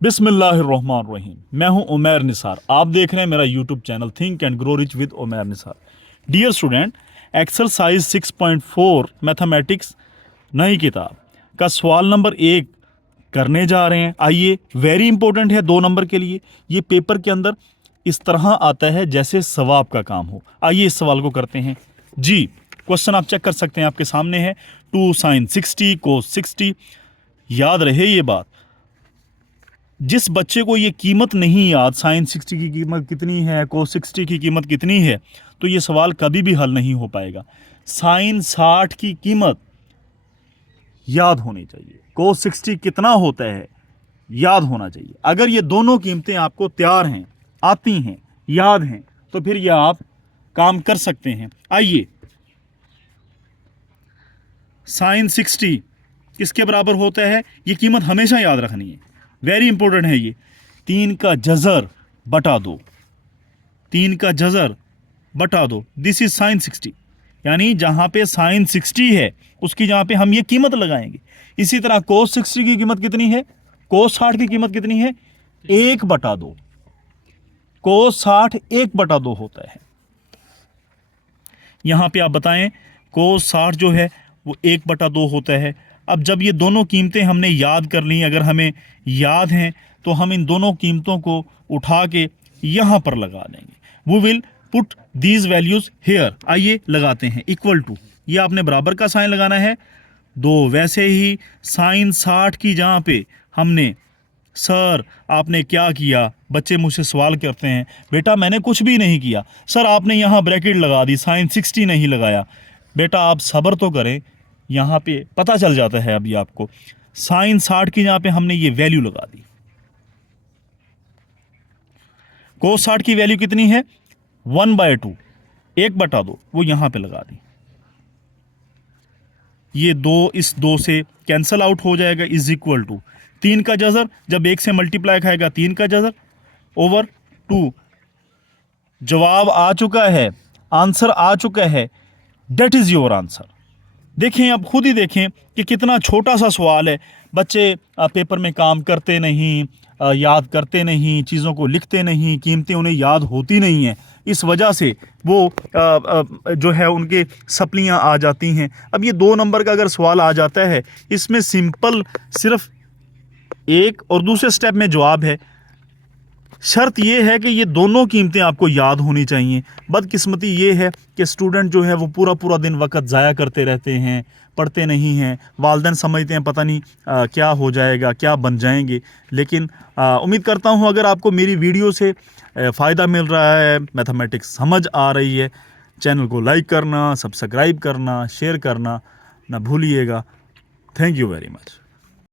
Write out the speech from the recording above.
बिस्मिल्लाहिर्रहमानिर्रहीम। मैं हूं उमैर निसार। आप देख रहे हैं मेरा YouTube channel think and grow rich with Umair Nisar. Dear student, exercise 6.4 mathematics नई किताब का सवाल नंबर 1 करने जा रहे हैं। आइए, वेरी इंपॉर्टेंट है 2 नंबर के लिए। ये पेपर के अंदर इस तरह आता है जैसे सवाब का काम हो। आइए इस सवाल को करते हैं जी। क्वेश्चन आप चेक कर सकते हैं, आपके सामने है। 2 sin 60 cos 60। याद रहे ये बात, जिस बच्चे को ये कीमत नहीं याद, साइन 60 की कीमत कितनी है, कोस 60 की कीमत कितनी है, तो ये सवाल कभी भी हल नहीं हो पाएगा। साइन 60 की कीमत याद होनी चाहिए, कोस 60 कितना होता है याद होना चाहिए। अगर ये दोनों कीमतें आपको तैयार हैं, आती हैं, याद हैं, तो फिर ये आप काम कर सकते हैं। आइए, साइन 60 किसके बराबर होता है, ये कीमत हमेशा याद रखनी है, वेरी इंपॉर्टेंट है ये। 3 का जज़र बटा 2, 3 का जज़र बटा 2, दिस इज साइन 60। यानी जहां पे साइन 60 है उसकी जहां पे हम ये कीमत लगाएंगे। इसी तरह कोस 60 की कीमत कितनी है, कोस 60 की कीमत कितनी है, 1 बटा 2। कोस 60 1 बटा 2 होता है। यहां पे आप बताएं, कोस 60 जो है वो 1 बटा 2 होता है। अब जब ये दोनों कीमतें हमने याद कर ली, अगर हमें याद हैं तो हम इन दोनों कीमतों को उठा के यहां पर लगा देंगे। We will put these values here. आइए लगाते हैं। इक्वल टू, ये आपने बराबर का साइन लगाना है 2। वैसे ही साइन 60 की जहां पे हमने, सर आपने क्या किया, बच्चे मुझसे सवाल करते हैं, बेटा मैंने कुछ भी नहीं किया सर, आपने यहाँ ब्रैकेट लगा दी, साइन 60 नहीं लगाया। बेटा आप सब्र तो करें, यहाँ पे पता चल जाता है अभी आपको। साइन 60 की यहाँ पे हमने ये वैल्यू लगा दी। कोस 60 की वैल्यू कितनी है, 1/2, 1 बटा 2, वो यहाँ पे लगा दी। ये 2 इस 2 से कैंसल आउट हो जाएगा, इज इक्वल टू 3 का जज़र, जब 1 से मल्टीप्लाई खाएगा 3 का जज़र ओवर 2। जवाब आ चुका है, आंसर आ चुका है, डेट इज योर आंसर। देखें, अब खुद ही देखें कि कितना छोटा सा सवाल है। बच्चे पेपर में काम करते नहीं, याद करते नहीं, चीज़ों को लिखते नहीं, कीमतें उन्हें याद होती नहीं हैं, इस वजह से वो जो है उनके सप्लियां आ जाती हैं। अब ये 2 नंबर का अगर सवाल आ जाता है, इसमें सिंपल सिर्फ एक और दूसरे स्टेप में जवाब है। शर्त यह है कि ये दोनों कीमतें आपको याद होनी चाहिए। बदकिस्मती ये है कि स्टूडेंट जो है वो पूरा पूरा दिन वक्त ज़ाया करते रहते हैं, पढ़ते नहीं हैं। वालिदैन समझते हैं पता नहीं क्या हो जाएगा, क्या बन जाएंगे। लेकिन उम्मीद करता हूँ अगर आपको मेरी वीडियो से फ़ायदा मिल रहा है, मैथमेटिक्स समझ आ रही है, चैनल को लाइक करना, सब्सक्राइब करना, शेयर करना ना भूलिएगा। Thank you very much.